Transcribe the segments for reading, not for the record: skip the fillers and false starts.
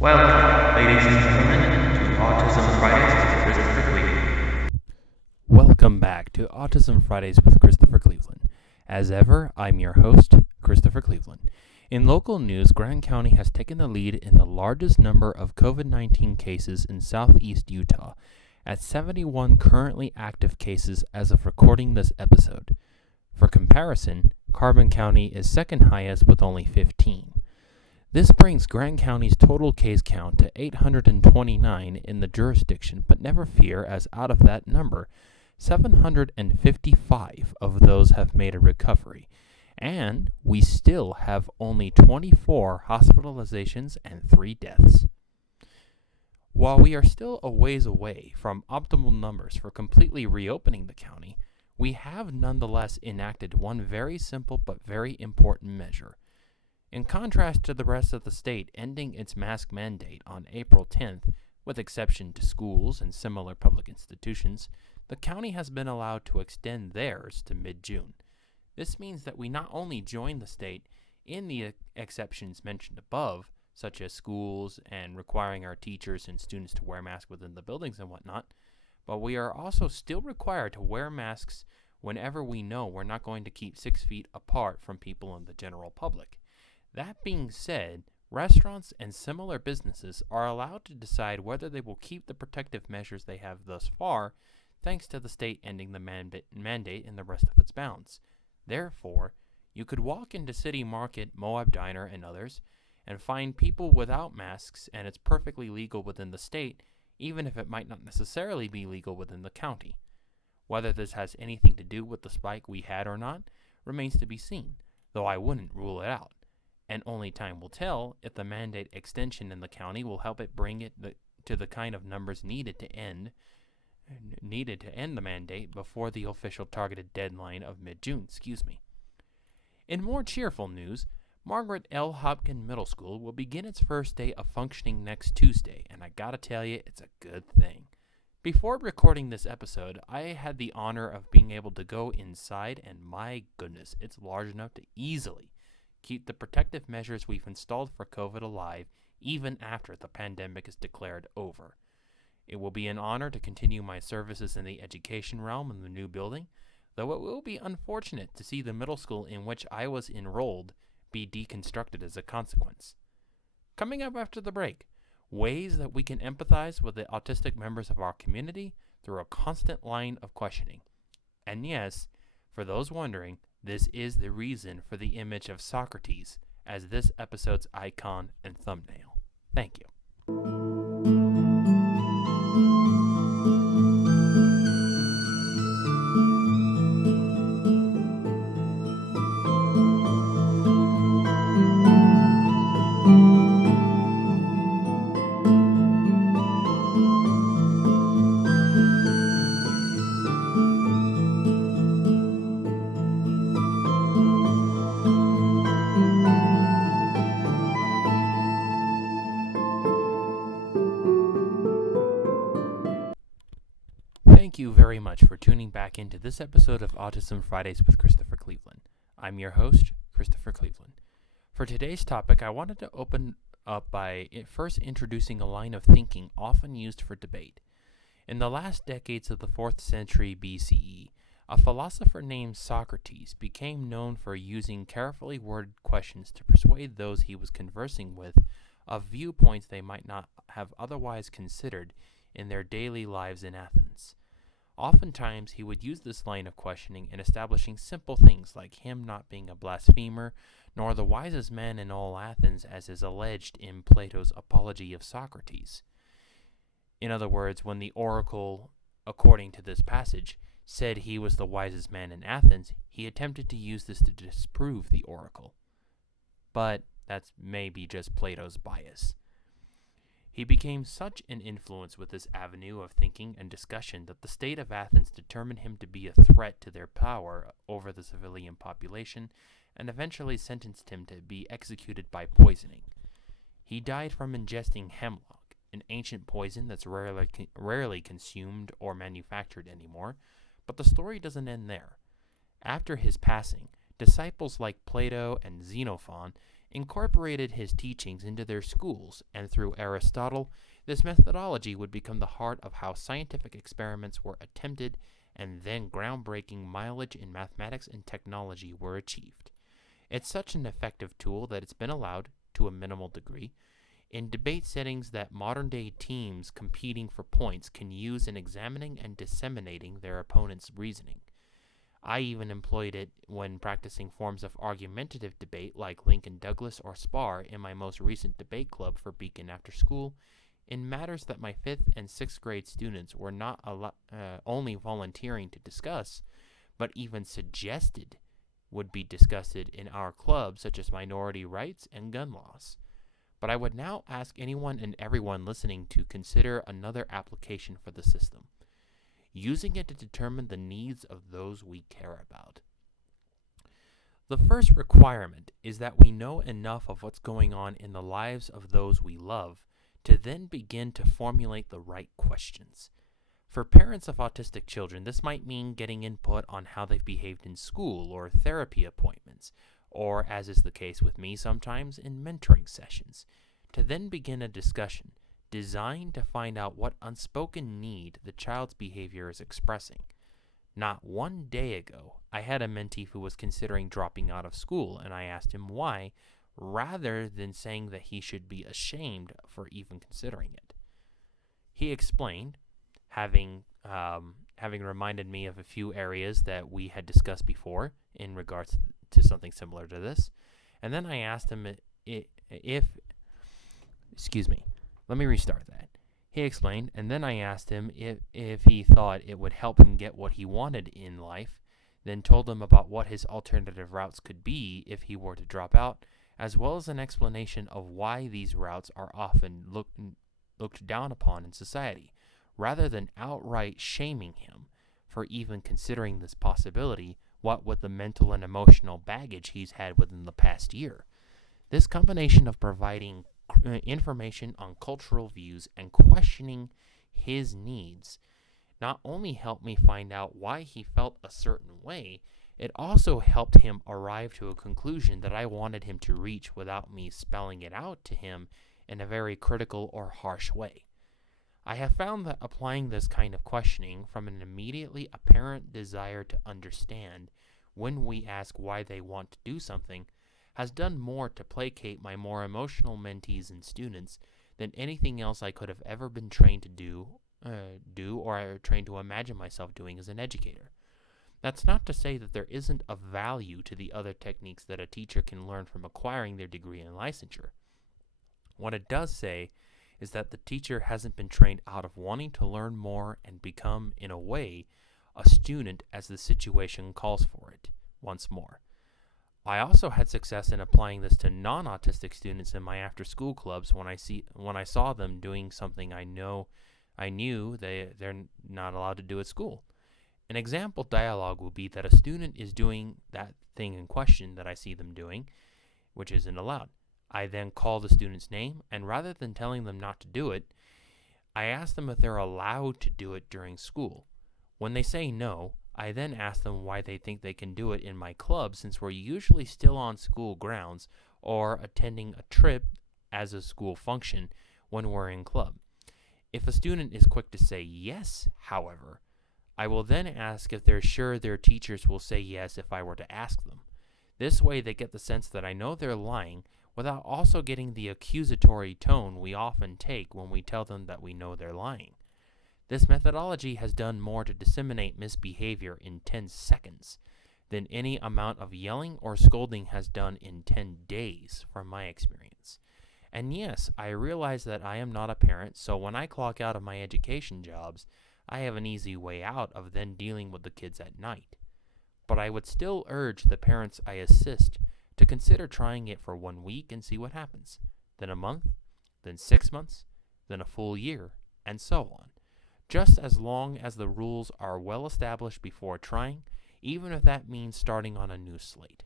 Welcome, ladies and gentlemen, to Autism Fridays with Christopher Cleveland. Welcome back to Autism Fridays with Christopher Cleveland. As ever, I'm your host, Christopher Cleveland. In local news, Grand County has taken the lead in the largest number of COVID-19 cases in southeast Utah, at 71 currently active cases as of recording this episode. For comparison, Carbon County is second highest with only 15. This brings Grand County's total case count to 829 in the jurisdiction, but never fear, as out of that number, 755 of those have made a recovery, and we still have only 24 hospitalizations and 3 deaths. While we are still a ways away from optimal numbers for completely reopening the county, we have nonetheless enacted one very simple but very important measure. In contrast to the rest of the state ending its mask mandate on April 10th, with exception to schools and similar public institutions, the county has been allowed to extend theirs to mid-June. This means that we not only join the state in the exceptions mentioned above, such as schools and requiring our teachers and students to wear masks within the buildings and whatnot, but we are also still required to wear masks whenever we know we're not going to keep 6 feet apart from people in the general public. That being said, restaurants and similar businesses are allowed to decide whether they will keep the protective measures they have thus far, thanks to the state ending the mandate in the rest of its bounds. Therefore, you could walk into City Market, Moab Diner, and others, and find people without masks, and it's perfectly legal within the state, even if it might not necessarily be legal within the county. Whether this has anything to do with the spike we had or not remains to be seen, though I wouldn't rule it out. And only time will tell if the mandate extension in the county will help it bring it to the kind of numbers needed to end the mandate before the official targeted deadline of mid-June. In more cheerful news, Margaret L. Hopkins Middle School will begin its first day of functioning next Tuesday, and I gotta tell you, it's a good thing. Before recording this episode, I had the honor of being able to go inside, and my goodness, it's large enough to easily keep the protective measures we've installed for COVID alive even after the pandemic is declared over. It will be an honor to continue my services in the education realm in the new building, though it will be unfortunate to see the middle school in which I was enrolled be deconstructed as a consequence. Coming up after the break, ways that we can empathize with the autistic members of our community through a constant line of questioning. And yes, for those wondering, this is the reason for the image of Socrates as this episode's icon and thumbnail. Thank you. Thank you very much for tuning back into this episode of Autism Fridays with Christopher Cleveland. I'm your host, Christopher Cleveland. For today's topic, I wanted to open up by first introducing a line of thinking often used for debate. In the last decades of the 4th century BCE, a philosopher named Socrates became known for using carefully worded questions to persuade those he was conversing with of viewpoints they might not have otherwise considered in their daily lives in Athens. Oftentimes, he would use this line of questioning in establishing simple things like him not being a blasphemer, nor the wisest man in all Athens, as is alleged in Plato's Apology of Socrates. In other words, when the oracle, according to this passage, said he was the wisest man in Athens, he attempted to use this to disprove the oracle. But that's maybe just Plato's bias. He became such an influence with this avenue of thinking and discussion that the state of Athens determined him to be a threat to their power over the civilian population and eventually sentenced him to be executed by poisoning. He died from ingesting hemlock, an ancient poison that's rarely consumed or manufactured anymore, but the story doesn't end there. After his passing, disciples like Plato and Xenophon incorporated his teachings into their schools, and through Aristotle, this methodology would become the heart of how scientific experiments were attempted and then groundbreaking mileage in mathematics and technology were achieved. It's such an effective tool that it's been allowed, to a minimal degree, in debate settings that modern-day teams competing for points can use in examining and disseminating their opponent's reasoning. I even employed it when practicing forms of argumentative debate like Lincoln Douglas or Spar in my most recent debate club for Beacon After School, in matters that my 5th and 6th grade students were not only volunteering to discuss, but even suggested would be discussed in our club, such as minority rights and gun laws. But I would now ask anyone and everyone listening to consider another application for the system, using it to determine the needs of those we care about. The first requirement is that we know enough of what's going on in the lives of those we love to then begin to formulate the right questions. For parents of autistic children, this might mean getting input on how they've behaved in school or therapy appointments, or, as is the case with me sometimes, in mentoring sessions, to then begin a discussion designed to find out what unspoken need the child's behavior is expressing. Not one day ago, I had a mentee who was considering dropping out of school, and I asked him why, rather than saying that he should be ashamed for even considering it. He explained, having reminded me of a few areas that we had discussed before in regards to something similar to this, and then I asked him let me restart that. He explained, and then I asked him if he thought it would help him get what he wanted in life, then told him about what his alternative routes could be if he were to drop out, as well as an explanation of why these routes are often looked down upon in society, rather than outright shaming him for even considering this possibility, what with the mental and emotional baggage he's had within the past year. This combination of providing information on cultural views and questioning his needs not only helped me find out why he felt a certain way, it also helped him arrive to a conclusion that I wanted him to reach without me spelling it out to him in a very critical or harsh way. I have found that applying this kind of questioning from an immediately apparent desire to understand when we ask why they want to do something has done more to placate my more emotional mentees and students than anything else I could have ever been trained to do or trained to imagine myself doing as an educator. That's not to say that there isn't a value to the other techniques that a teacher can learn from acquiring their degree and licensure. What it does say is that the teacher hasn't been trained out of wanting to learn more and become, in a way, a student as the situation calls for it, once more. I also had success in applying this to non-autistic students in my after-school clubs when I saw them doing something I knew they're not allowed to do at school. An example dialogue will be that a student is doing that thing in question that I see them doing, which isn't allowed. I then call the student's name, and rather than telling them not to do it, I ask them if they're allowed to do it during school. When they say no, I then ask them why they think they can do it in my club, since we're usually still on school grounds or attending a trip as a school function when we're in club. If a student is quick to say yes, however, I will then ask if they're sure their teachers will say yes if I were to ask them. This way they get the sense that I know they're lying without also getting the accusatory tone we often take when we tell them that we know they're lying. This methodology has done more to disseminate misbehavior in 10 seconds than any amount of yelling or scolding has done in 10 days, from my experience. And yes, I realize that I am not a parent, so when I clock out of my education jobs, I have an easy way out of then dealing with the kids at night. But I would still urge the parents I assist to consider trying it for 1 week and see what happens, then a month, then 6 months, then a full year, and so on. Just as long as the rules are well established before trying, even if that means starting on a new slate.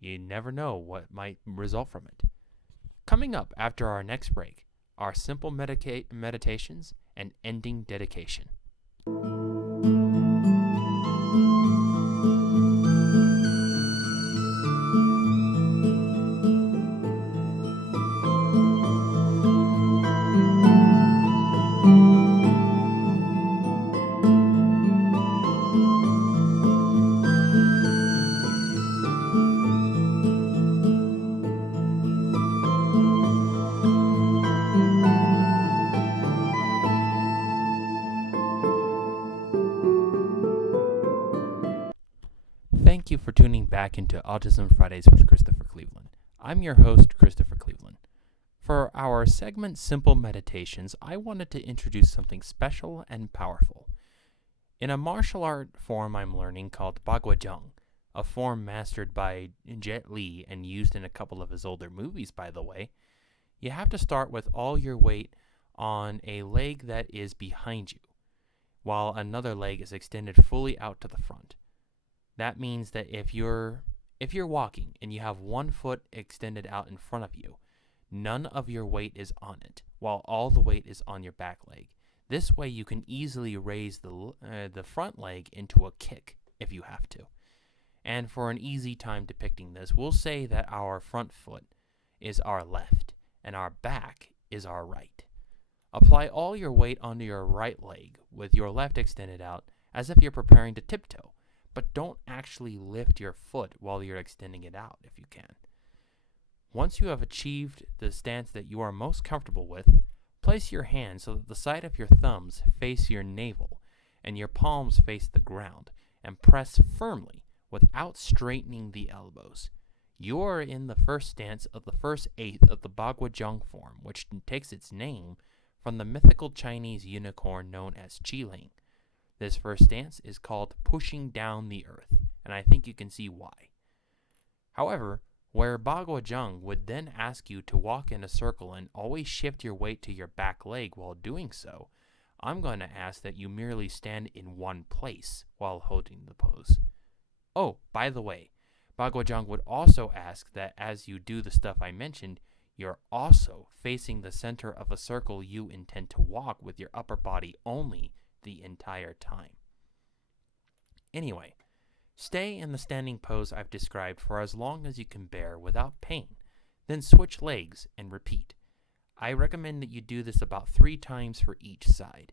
You never know what might result from it. Coming up after our next break are simple meditations and ending dedication. back into Autism Fridays with Christopher Cleveland. I'm your host, Christopher Cleveland. For our segment Simple Meditations, I wanted to introduce something special and powerful. In a martial art form I'm learning called Bagwajung, a form mastered by Jet Li and used in a couple of his older movies, by the way, you have to start with all your weight on a leg that is behind you, while another leg is extended fully out to the front. That means that if you're walking and you have one foot extended out in front of you, none of your weight is on it, while all the weight is on your back leg. This way you can easily raise the front leg into a kick if you have to. And for an easy time depicting this, we'll say that our front foot is our left and our back is our right. Apply all your weight onto your right leg with your left extended out as if you're preparing to tiptoe, but don't actually lift your foot while you're extending it out if you can. Once you have achieved the stance that you are most comfortable with, place your hands so that the side of your thumbs face your navel and your palms face the ground, and press firmly without straightening the elbows. You are in the first stance of the first eighth of the Bagwajung form, which takes its name from the mythical Chinese unicorn known as Qiling. This first stance is called pushing down the earth, and I think you can see why. However, where Bagwajung would then ask you to walk in a circle and always shift your weight to your back leg while doing so, I'm going to ask that you merely stand in one place while holding the pose. Oh, by the way, Bagwajung would also ask that as you do the stuff I mentioned, you're also facing the center of a circle you intend to walk with your upper body only the entire time. Anyway, stay in the standing pose I've described for as long as you can bear without pain, then switch legs and repeat. I recommend that you do this about 3 times for each side.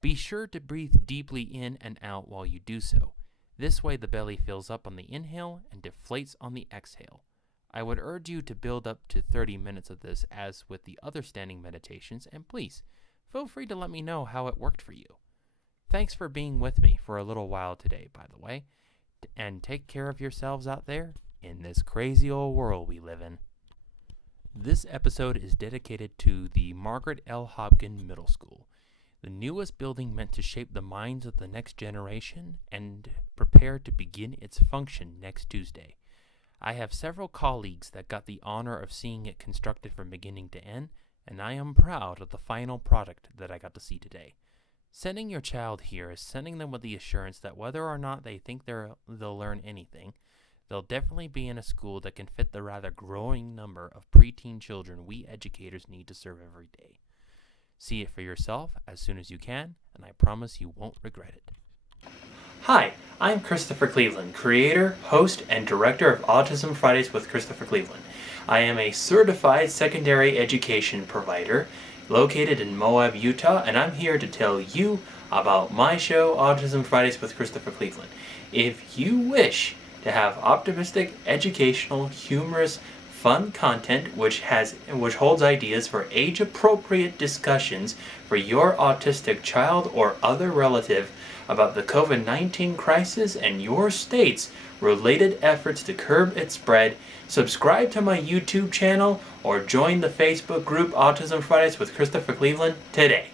Be sure to breathe deeply in and out while you do so. This way the belly fills up on the inhale and deflates on the exhale. I would urge you to build up to 30 minutes of this as with the other standing meditations, and please, feel free to let me know how it worked for you. Thanks for being with me for a little while today, by the way, and take care of yourselves out there in this crazy old world we live in. This episode is dedicated to the Margaret L. Hopkins Middle School, the newest building meant to shape the minds of the next generation and prepare to begin its function next Tuesday. I have several colleagues that got the honor of seeing it constructed from beginning to end, and I am proud of the final product that I got to see today. Sending your child here is sending them with the assurance that whether or not they think they'll learn anything, they'll definitely be in a school that can fit the rather growing number of preteen children we educators need to serve every day. See it for yourself as soon as you can, and I promise you won't regret it. Hi, I'm Christopher Cleveland, creator, host, and director of Autism Fridays with Christopher Cleveland. I am a certified secondary education provider located in Moab, Utah, and I'm here to tell you about my show, Autism Fridays with Christopher Cleveland. If you wish to have optimistic, educational, humorous, fun content which holds ideas for age-appropriate discussions for your autistic child or other relative about the COVID-19 crisis and your state's related efforts to curb its spread, subscribe to my YouTube channel or join the Facebook group Autism Fridays with Christopher Cleveland today.